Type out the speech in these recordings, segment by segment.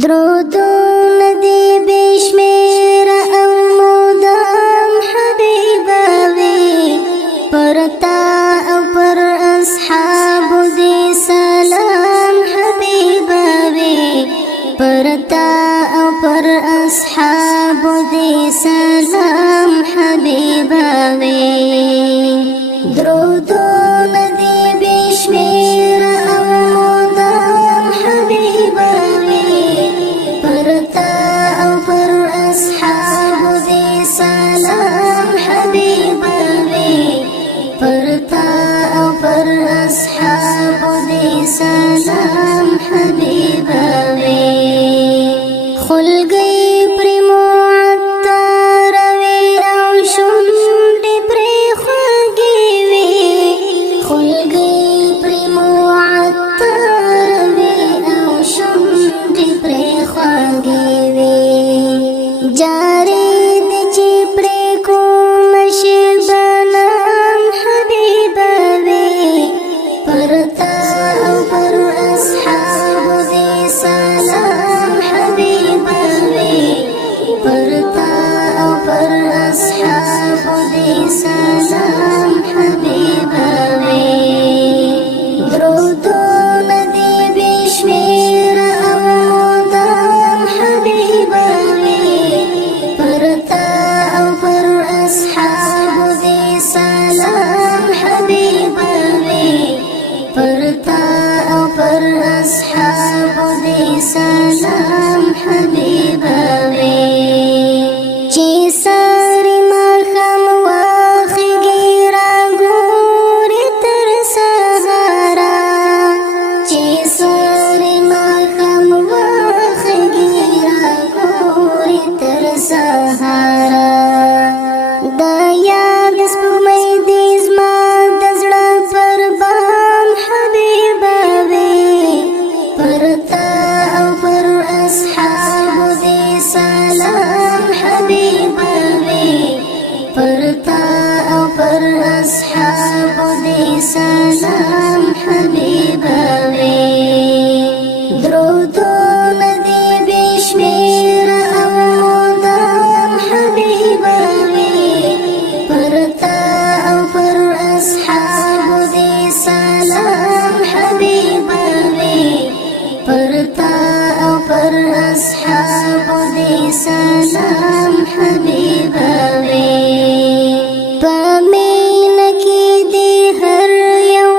درودون دی بشمیر او مدام حبیبا وی پرتا او پر اصحاب دی سلام حبیبا وی پرتا او پر اصحاب دی سلام حبیبا وی درودون دی بشمیر او مدام حبیبا وی پرتا او پر اصحاب دی سلام حبیبا وی پرتا او پر اصحاب دی سلام حبیبا وی خلگی پری معطر وی او شنڈی پری خوگی وی خلگی پری معطر وی او شنڈی پری خوگی وی جاری دی چی پری کومش بنام حبیبا وی پرتا او پر اصحاب دی سلام حبیبا وی پرتا او پر اصحاب دی سلام حبیبا وی درودون دی بشمیر او مدام حبیبا وی پرتا او پر اصحاب دی سلام حبیبا وی پرتا او پر اصحاب دی سلام حبیبا وی چی ساری ماخم واخیگی را گوری تر سهارا چی ساری ماخم واخیگی را گوری تر سهارا دا یاد سپومی دیز ما دزڑا پر بام حبیبا وی پرتا او پر اصحاب دی سلام حبیبا وی پرتا او پر اصحاب دی سلام حبیبا وی درودون دی بشمیر او مدام حبیبا وی پرتا او پر اصحاب دی سلام حبیبا وی پرتا او پر اصحاب دی سلام حبیبا وی پامین کی دی ہر یو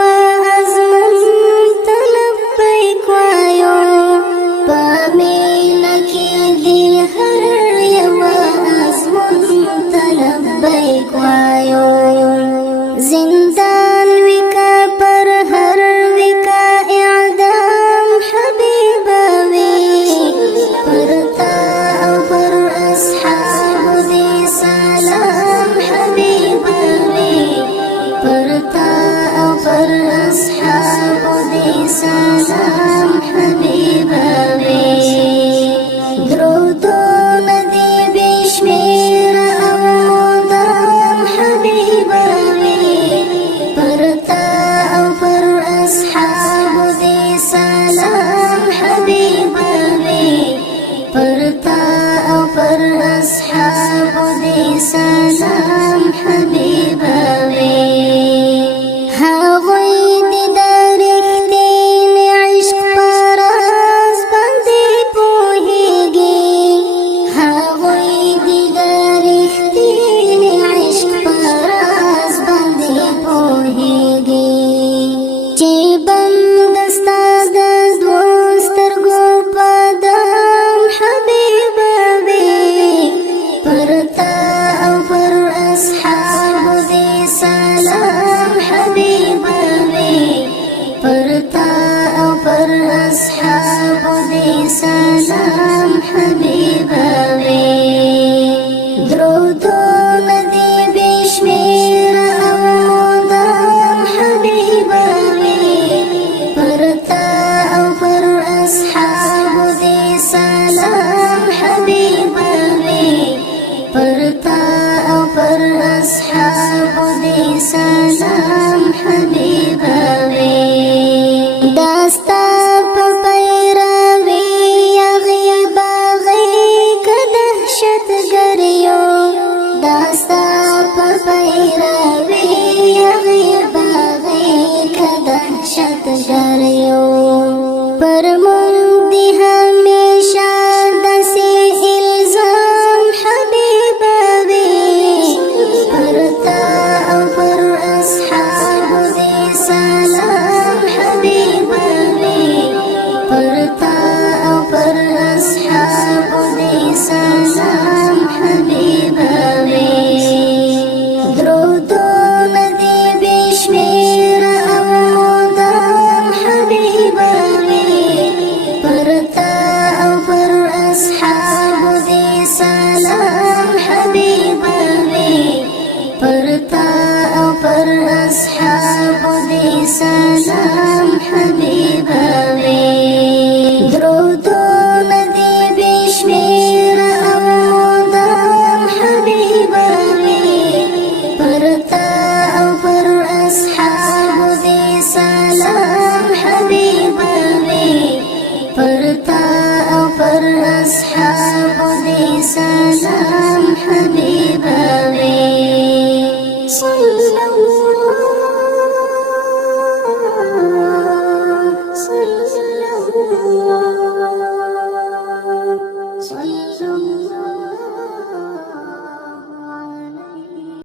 فيها